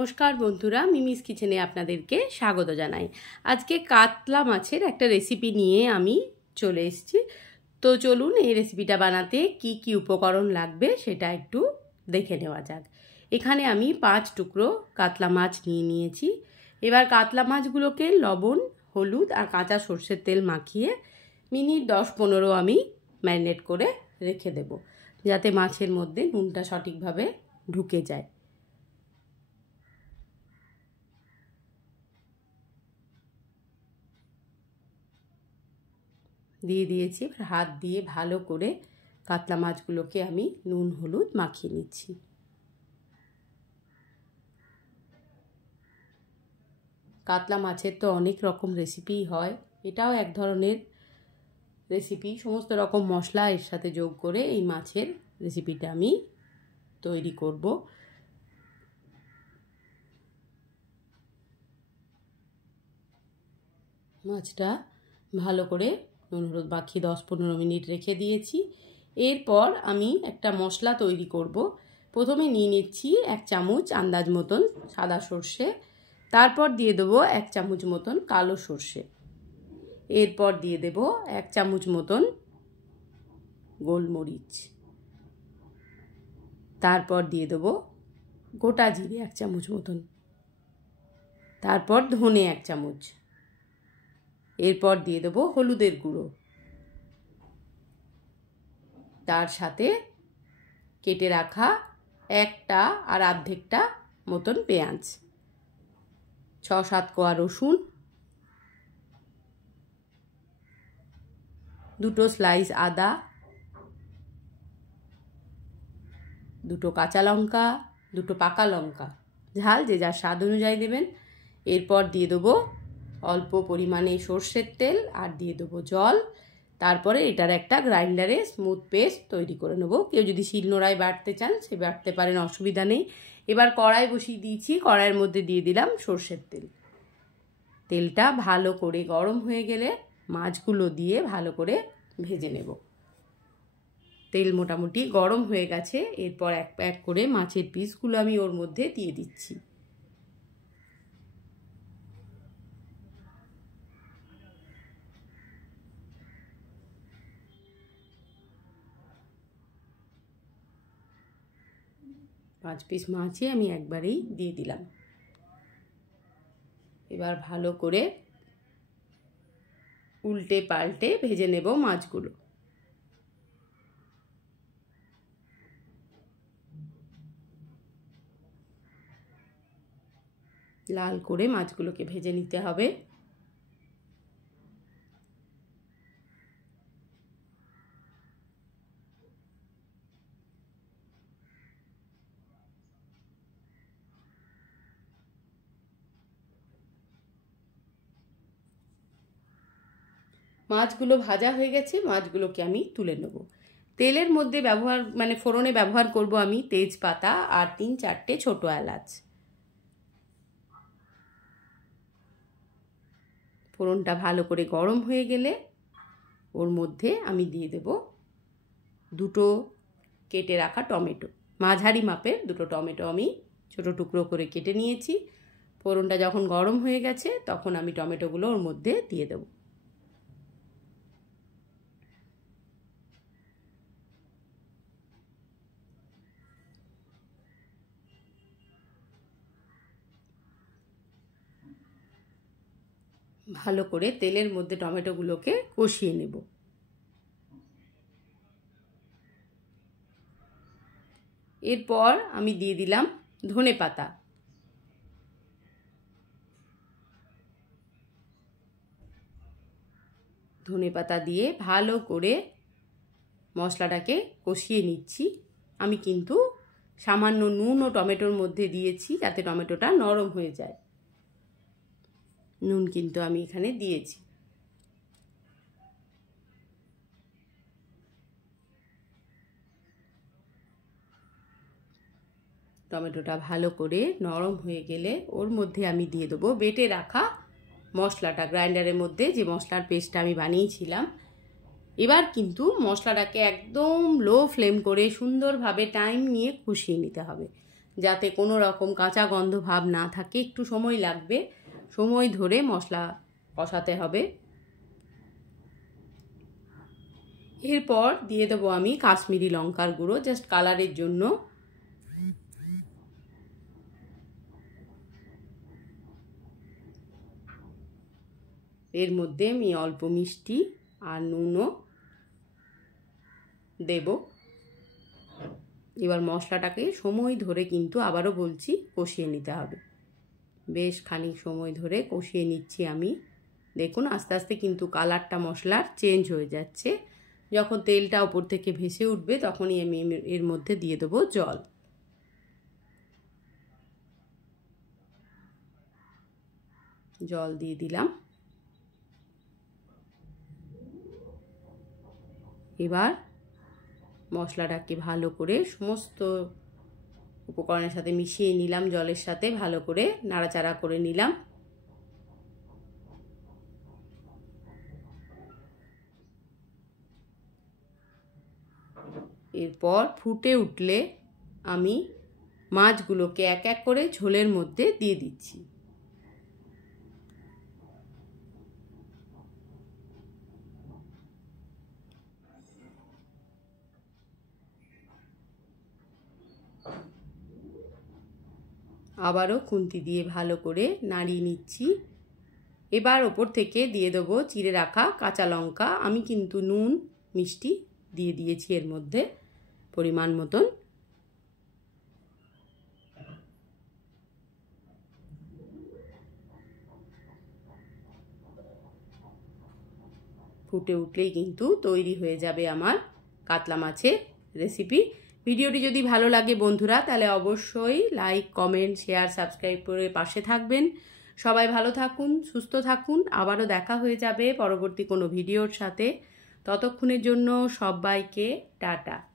নমস্কার বন্ধুরা, মিমিস কিচেনে আপনাদেরকে স্বাগত জানাই। আজকে কাতলা মাছের একটা রেসিপি নিয়ে আমি চলে এসেছি। তো চলুন এই রেসিপিটা বানাতে কি কি উপকরণ লাগবে সেটা একটু দেখে নেওয়া যাক। এখানে আমি 5 টুকরো কাতলা মাছ নিয়েছি। এবার কাতলা মাছগুলোকে লবণ, হলুদ আর কাঁচা সর্ষের তেল মাখিয়ে মিনিট 10-15 আমি ম্যারিনেট করে রেখে দেব, যাতে মাছের মধ্যে নুনটা সঠিকভাবে ঢুকে যায়। দিয়ে দিয়েছি। হাত দিয়ে ভালো করে কাতলা মাছগুলোকে আমি নুন হলুদ মাখিয়ে নিচ্ছি। কাতলা মাছের তো অনেক রকম রেসিপি হয়, এটাও এক ধরনের রেসিপি। সমস্ত রকম মশলা এর সাথে যোগ করে এই মাছের রেসিপিটা আমি তৈরি করব। মাছটা ভালো করে নুন হলুদ মাখিয়ে 10-15 মিনিট রেখে দিয়েছি। এরপর আমি একটা মশলা তৈরি করব। প্রথমে নিয়ে নিচ্ছি 1 চামচ আন্দাজ মতন সাদা সর্ষে, তারপর দিয়ে দেবো 1 চামচ মতন কালো সর্ষে, এরপর দিয়ে দেব 1 চামচ মতন গোলমরিচ, তারপর দিয়ে দেবো গোটা জিরে 1 চামচ মতন, তারপর ধনে 1 চামচ, এরপর দিয়ে দেবো হলুদের গুঁড়ো, তার সাথে কেটে রাখা একটা আর অর্ধেকটা মতন পেঁয়াজ, 6-7 কোয়া রসুন, 2 স্লাইস আদা, 2 কাঁচা লঙ্কা, 2 পাকা লঙ্কা, ঝাল যে যার স্বাদ অনুযায়ী দেবেন। এরপর দিয়ে দেবো অল্প পরিমাণে সর্ষের তেল আর দিয়ে দেবো জল। তারপরে এটার একটা গ্রাইন্ডারে স্মুথ পেস্ট তৈরি করে নেব। কেউ যদি শিলনোড়ায় বাটতে চান সে বাটতে পারেন, অসুবিধা নেই। এবার কড়াই বসিয়ে দিয়েছি, কড়াইয়ের মধ্যে দিয়ে দিলাম সর্ষের তেল। তেলটা ভালো করে গরম হয়ে গেলে মাছগুলো দিয়ে ভালো করে ভেজে নেব। তেল মোটামুটি গরম হয়ে গেছে। এরপর এক এক করে মাছের পিসগুলো আমি ওর মধ্যে দিয়ে দিচ্ছি। পাঁচ পিস মাছই আমি একবারেই দিয়ে দিলাম। এবার ভালো করে উল্টে পাল্টে ভেজে নেব মাছগুলো। লাল করে মাছগুলোকে ভেজে নিতে হবে। মাছগুলো ভাজা হয়ে গেছে, মাছগুলোকে আমি তুলে নেব। তেলের মধ্যে ফোড়নে ব্যবহার করব আমি তেজপাতা আর 3-4টে ছোট এলাচ। ফোড়নটা ভালো করে গরম হয়ে গেলে ওর মধ্যে আমি দিয়ে দেব 2 কেটে রাখা টমেটো, মাঝারি মাপের 2 টমেটো আমি ছোট টুকরো করে কেটে নিয়েছি। ফোড়নটা যখন গরম হয়ে গেছে তখন আমি টমেটোগুলো ওর মধ্যে দিয়ে দেব। ভালো করে তেলের মধ্যে টমেটোগুলোকে কষিয়ে নেব। এরপর আমি দিয়ে দিলাম ধনেপাতা, ধনেপাতা দিয়ে ভালো করে মশলাটাকে কষিয়ে নিচ্ছি। আমি কিন্তু সামান্য নুনও টমেটোর মধ্যে দিয়েছি যাতে টমেটোটা নরম হয়ে যায়। নুন কিন্তু আমি এখানে দিয়েছি। টমেটোটা ভালো করে নরম হয়ে গেলে ওর মধ্যে আমি দিয়ে দেবো বেটে রাখা মশলাটা, গ্রাইন্ডারের মধ্যে যে মশলার পেস্টটা আমি বানিয়েছিলাম। এবার কিন্তু মশলাটাকে একদম লো ফ্লেম করে সুন্দরভাবে টাইম নিয়ে কষিয়ে নিতে হবে, যাতে কোনো রকম কাঁচা গন্ধ ভাব না থাকে। একটু সময় লাগবে, সময় ধরে মশলা কষাতে হবে। এরপর দিয়ে দেবো আমি কাশ্মীরি লঙ্কার গুঁড়ো, জাস্ট কালারের জন্য। এর মধ্যে আমি অল্প মিষ্টি আর নুনও দেব। এবার মশলাটাকে সময় ধরে কিন্তু আবারও বলছি কষিয়ে নিতে হবে। বেশ খানিক সময় ধরে কষিয়ে নিচ্ছি আমি। দেখুন আস্তে আস্তে কিন্তু কালারটা মশলার চেঞ্জ হয়ে যাচ্ছে। যখন তেলটা উপর থেকে ভেসে উঠবে তখনই আমি এর মধ্যে দিয়ে দেবো জল। জল দিয়ে দিলাম। এবার মশলাটাকে ভালো করে সমস্ত উপকরণের সাথে মিশিয়ে নিলাম, জলের সাথে ভালো করে নাড়াচাড়া করে নিলাম। এরপর ফুটে উঠলে আমি মাছগুলোকে এক এক করে ঝোলের মধ্যে দিয়ে দিচ্ছি। আবারও খুন্তি দিয়ে ভালো করে নাড়িয়ে নিচ্ছি। এবার ওপর থেকে দিয়ে দেবো চিড়ে রাখা কাঁচা লঙ্কা। আমি কিন্তু নুন মিষ্টি দিয়ে দিয়েছি এর মধ্যে পরিমাণ মতন। ফুটে উঠলেই কিন্তু তৈরি হয়ে যাবে আমার কাতলা মাছের রেসিপি। ভিডিওটি যদি ভালো লাগে বন্ধুরা তাহলে অবশ্যই লাইক, কমেন্ট, শেয়ার, সাবস্ক্রাইব করে পাশে থাকবেন। সবাই ভালো থাকুন, সুস্থ থাকুন। আবারও দেখা হয়ে যাবে পরবর্তী কোনো ভিডিওর সাথে। ততক্ষণের জন্য সবাইকে টাটা।